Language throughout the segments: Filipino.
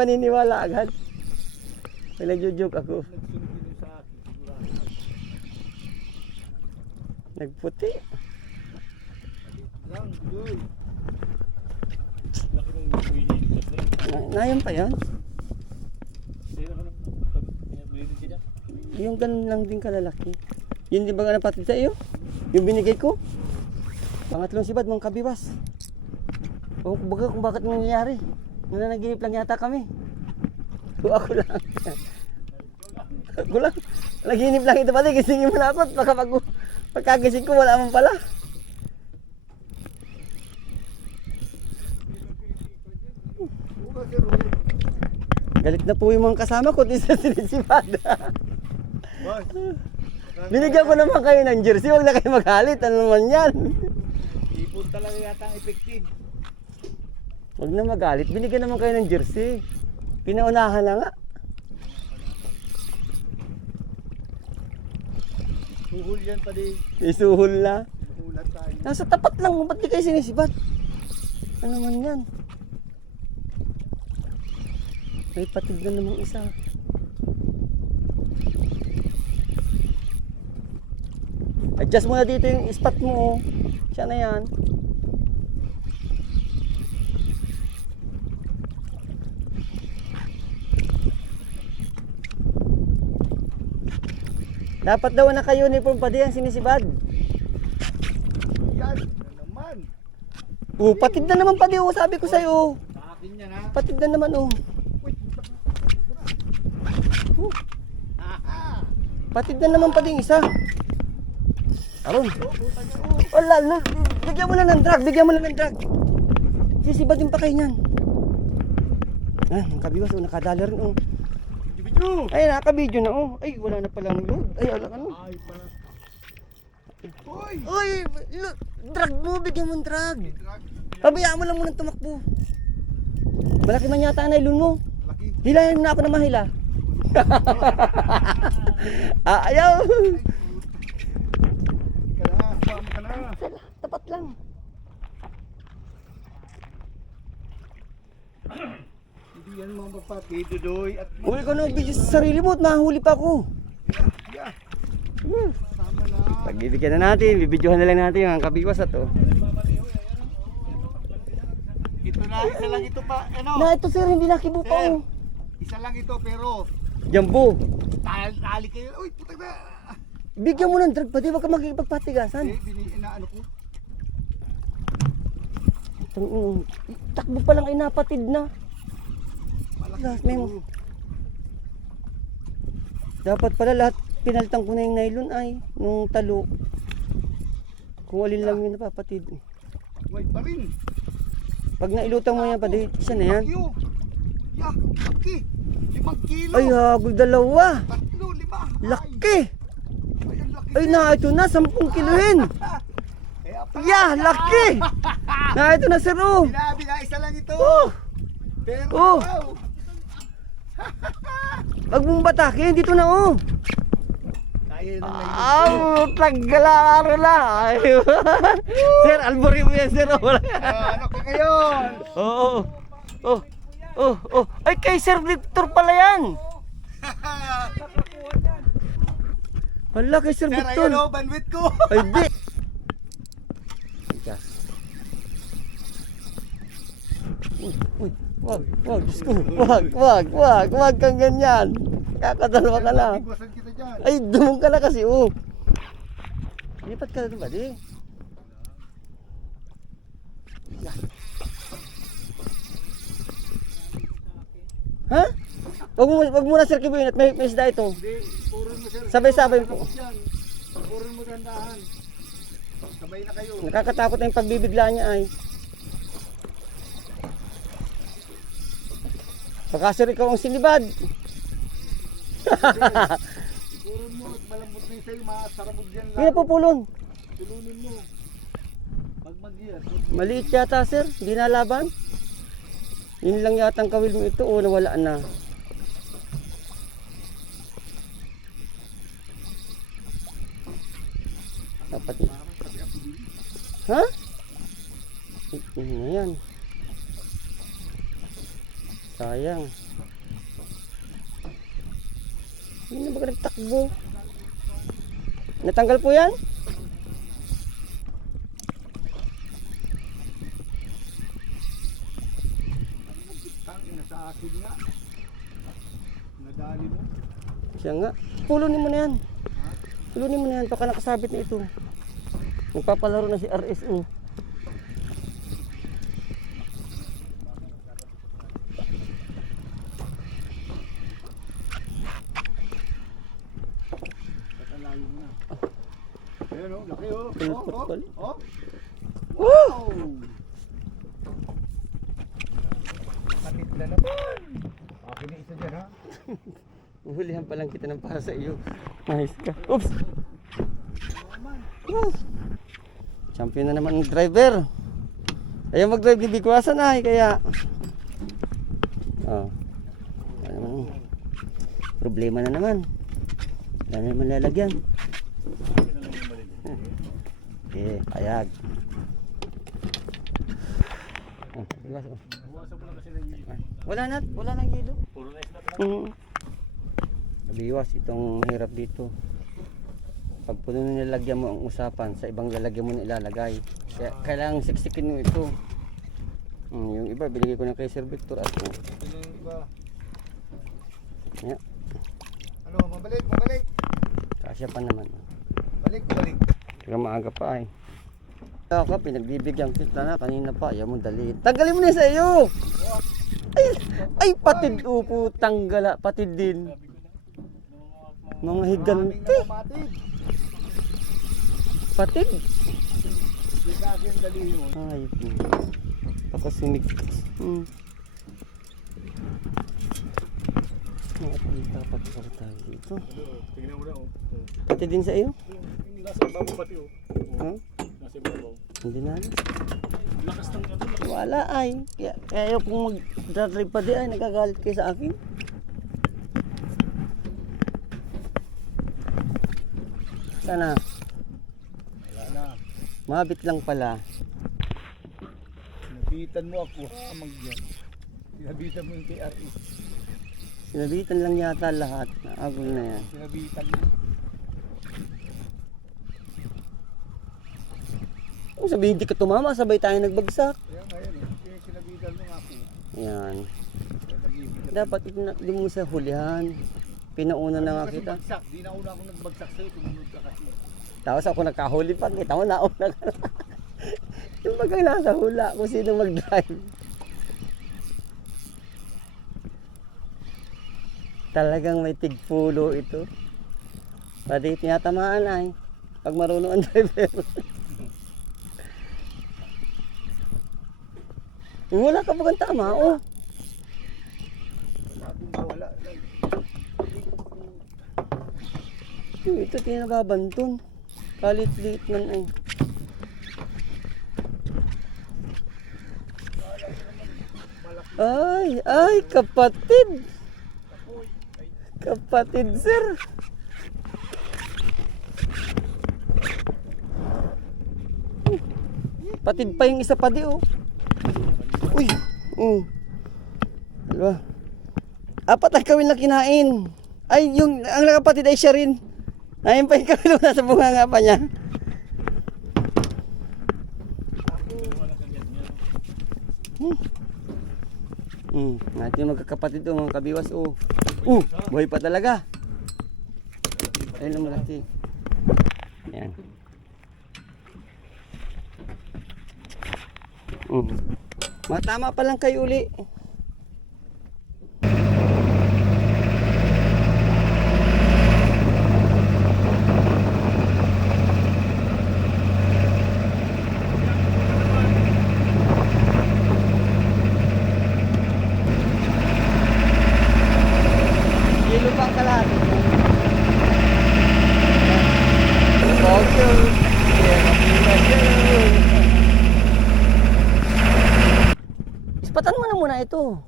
maniniwala agad. May nagjo-joke ako. Nagputi. Na, nayon pa yan. Yung ganun lang din kalalaki. Yun di ba nga napatid sa iyo? Yung binigay ko? Pangatlong sibad, mga kabiwas. O baga kung bakit nangyayari. Nananaginip lang yata kami. O ako lang. ako lang. Naginip lang ito pala. Gisingin mo na ako. Baka pag, pagkagising ko, wala man pala. Galit na po yung mga kasama ko. Di sa sinisibad. Boss. Binigyan ko naman kayo ng jersey. Huwag na kayo magalit. Ano naman yan? Ipon talaga yata effective. Huwag na magalit. Binigyan naman kayo ng jersey. Pinaunahan na nga. Suhol yan pa di. Isuhol na. Ulan tayo. Nasa tapat lang. Ba't di kayo sinisibat? Ano naman yan? May patid na namang isa. Adjust mo na dito yung spot mo. oh. Siya na yan. Dapat daw naka-uniform pa diyan sinisibad. Yan. Ano naman? Oh, patid na naman pa di oh, sabi ko sa'yo. Sa akin yan ha. Patid na naman oh. Oh. Patid na naman pa din isa. Aron. Wala, lo- bigyan mo na ng drag, bigyan mo na ng drag. Sisibad yung pakay niyan. Ah, nakabiwas oh, nakadala rin oh. Video. Ay, nakabidyo na oh. Ay, wala na palang load. Ay, wala ano. Ay pala. Uy. Lo- drag mo, bigyan mo ng drag. Pabayaan mo lang muna tumakbo. Malaki man yata ang nylon mo. Laki. Hilahin na ako na mahila. ah, ayaw. Ka na. Ka na. Tapat lang. Hindi yan mga magpati. Dudoy at Huli ko ng video sa sarili mo at nahuli pa ako. Yeah. Hmm. Tama na. Pagbibigyan na natin, bibidyohan na lang natin yung kabiwas at to. Ito na, isa lang ito pa. Ano? Na ito sir, hindi nakibo pa Sir. oh. Isa lang ito pero Jambo, tali, tali kayo. Uy, putang na. bigyan mo ng drag pati, wag ka magkipagpatigasan. Eh, bini, na ano ko. Itong, mm, takbo pa lang ay napatid na. Lahat may- Dapat pala lahat pinaltang ko na yung nylon ay, nung talo. Kung alin lang yung napapatid. White pa rin. Pag nailutang mo yan pa, di, isa na yan. Oh. Yeah, laki. Limang kilo. Ay, hagod dalawa. Tatlo, lima. Laki. Ay, ang laki. Ay, na, ito na, 10 kilohin. Yeah, laki. Na, ito na sir, oh. Sinabi na isa lang ito. Oh, Pero Oh. wow. wag mong batakin, dito na, oh. Ah, tagalaro na. Sir, albori mo yan, sir. oh. Ah, ano ka ngayon? Oo. Oh, oh, oh. Ay, kay Sir Victor pala yan. Wala, kay Sir Sir, Victor. ayun oh, bandwidth ko. Ay, di. Tigas. Uy, uy, wag, wag, Diyos ko, wag, wag, wag, wag kang ganyan. Kakadalawa ka na. Ay, dumong ka na kasi, oh. Lipat ka na ba, di? Yeah. Ha? Wag mo, wag mo na sir kibuin at may, may isda ito. Hindi, puro mo sir. Sabay-sabay po. Puro mo gandahan. Sabay na kayo. Nakakatakot na yung pagbibigla niya ay. Baka sir ikaw ang sinibad. Puro mo at malambot na sa'yo, masarabog yan Hindi na pupulon. Tulunin mo. Pag mag-year. Maliit yata sir, hindi nalaban. Yun lang yata ang kawil mo ito o nawala na. Dapat Ha? Yun na yan. Sayang. Hindi na ba nagtakbo? Natanggal po yan? Mo. Siya nga. Pulunin mo na yan. Pulunin mo na yan. Baka nakasabit na ito. Nagpapalaro na si RSO. Tatalayo na. Ayan oh, laki oh. Pulpot Oh, pala. oh! Wow! Kapit na naman. Akin na isa dyan ha. Hulihan pa lang kita ng para sa iyo. Nice ka. Oops! Champion na naman ang driver. Ayaw mag-drive ni Bigwasan ay kaya. Oh. Ano naman. Problema na naman. Wala na naman lalagyan. Okay, payag. Oh, Bigwas, oh. Wala na, wala nang yelo. Puro na isla Mm. Nabiwas itong hirap dito. Pag puno na nilagyan mo ang usapan, sa ibang lalagyan mo na ilalagay. Kaya kailangan siksikin mo ito. Mm, yung iba, binigay ko na kay Sir Victor at Ito yung iba. yeah, Ano, mabalik, mabalik. kasya pa naman. Balik, balik. Kaya maaga pa ay. Ako, pinagbibigyan kita na kanina pa. Ayaw mo dali. Tanggalin mo na sa iyo! Ay, ay patid upo, tanggala, patid din. Mga higante, patid. Ay, ako sumig. Hmm. Nakapalita pa pa tayo dito. Tingnan mo na oh. Pati din sa iyo? Nasa ibabaw pati oh. Ha? Nasa ibabaw. Hindi na. Lakas ng ano. Wala ay. Kaya, kaya kong mag-drive pa di ay nagagalit kayo sa akin. Sana, Wala na. mabit lang pala. Sinabitan mo ako. Amag yan. Sinabitan mo yung KRE. Sinabitan lang yata lahat. Naagol na yan. Sinabitan mo. Kung sabihin hindi ka tumama, sabay tayo nagbagsak. Eh. Kaya sinabitan mo nga ako. Yan. Kaya nag-iibig Dapat ito na, di mo sa hulihan. Pinauna na nga kita. bagsak. Di na una ako nagbagsak sa'yo. Tumunod ka kasi. Tapos ako nakahuli pa. Kita mo, nauna ka. Yung bagang nasa hula kung sino mag-drive. Talagang may tigpulo ito. Pati tinatamaan ay. Pag marunong ang driver. Yung wala ka bagang tama, oh. Ito tinababantun. Kalit-lit man ay. Ay, ay, kapatid. Kapatid, sir. Patid pa yung isa pa di, oh. Uy, mm. Dalawa. Apat ang kawin na kinain. Ay, yung, ang nakapatid ay siya rin. Ayun pa yung kawin na sa bunga nga pa niya. Hmm. Hmm, natin magkakapatid to, mga kabiwas, oh. Uh, buhay pa talaga. Ayun ang malaki. Yan. Hmm. Matama pa lang kayo uli. Kilo pa ang kalahati. Okay. Ispatan mo na muna ito.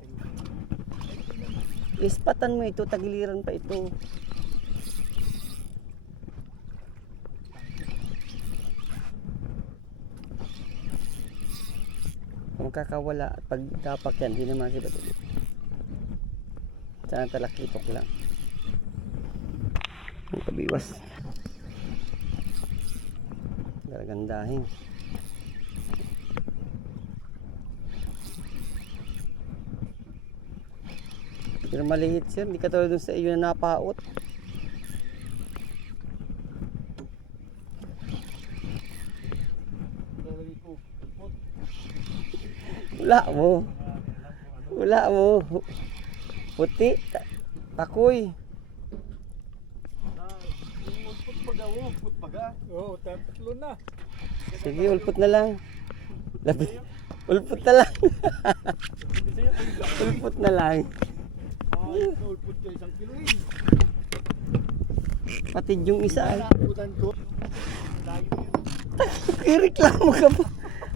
Ispatan mo ito, tagiliran pa ito. Kung kakawala at pag tapak yan, hindi naman siya Sana talakitok lang. kabiwas. Garagandahin. Pero maliit sir, hindi katulad dun sa iyo na napaot. Wala mo. Wala mo. Puti. ta- Takoy. Ulpot paga. Oo, tatlo na. Sige, ulpot na lang. Lapit. Ulpot na lang. ulpot na lang. Ay, ulpot ka isang kilo eh. Pati yung isa ay. Nakutan ko. Ireklamo ka pa.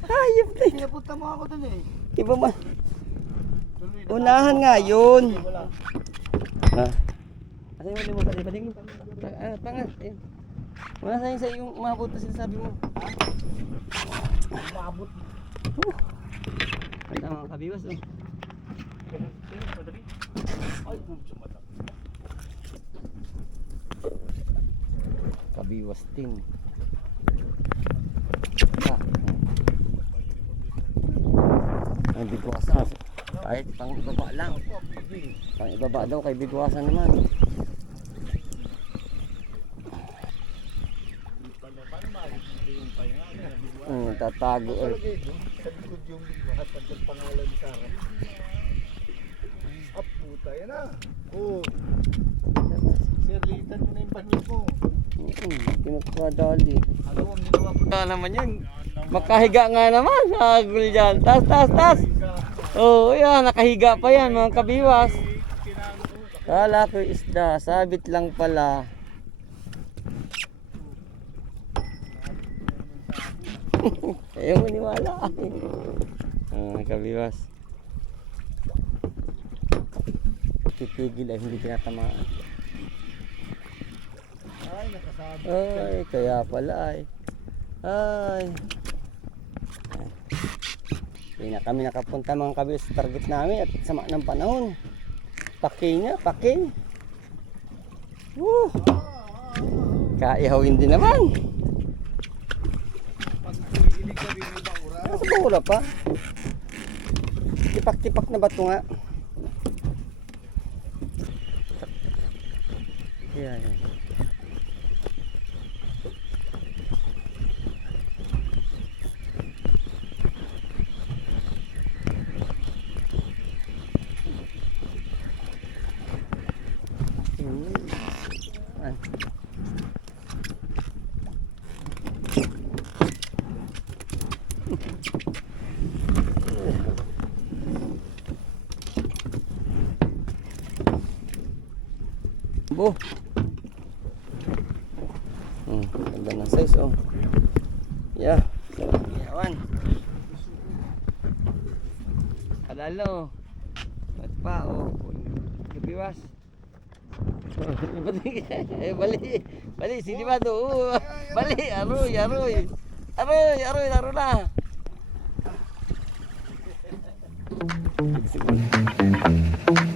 Hayop na yun. Pinapunta mo ako dun eh. Iba man. Unahan nga yun. Wala. Ha? Yung huli mo pati patingin? Pa- Ah, pangat. Ayun. Wala sa sa yung umabot na sinasabi mo. Umabot. Ang tama kabiwas oh. Ay, sumata. Kabiwas ting. Ah. Ang bigwasan. Kahit pang ibaba lang. Pang ibaba daw kay bigwasan naman. Hmm, tatago. Sa likod yung ng pangalan ni Sarah. Yan ah. Oo. Sir, litan mo na yung panyo mo. Hmm, pinagkadali. Alam mo, ginawa ko Ano naman yan? Makahiga nga naman. Hagul dyan. Tas, tas, tas. Oo, oh, yan. Nakahiga pa yan mga kabiwas. Kala ko isda. Sabit lang pala. Ayaw mo niwala. Ah, kabiwas. Titigil ay hindi tinatamaan. Ay, nakasabi. Ay, kaya pala ay. Ay. Hindi na kami nakapunta mga kabis sa target namin at sama ng panahon. Paki na, paki. Woo! Kaihawin din naman. Pag tumiilig ka rin may bakura. Nasa bakura pa. Tipak-tipak na bato nga. Yan. yan. Hmm. Ay. Bo. Hmm, ganda ng size oh. Yeah. Yawan. Kalalo. At pa oh. Gabiwas. eh, bali. Bali, sini ba to? Bali, aroy, aroy. Aroy, aroy, laro na. Sige.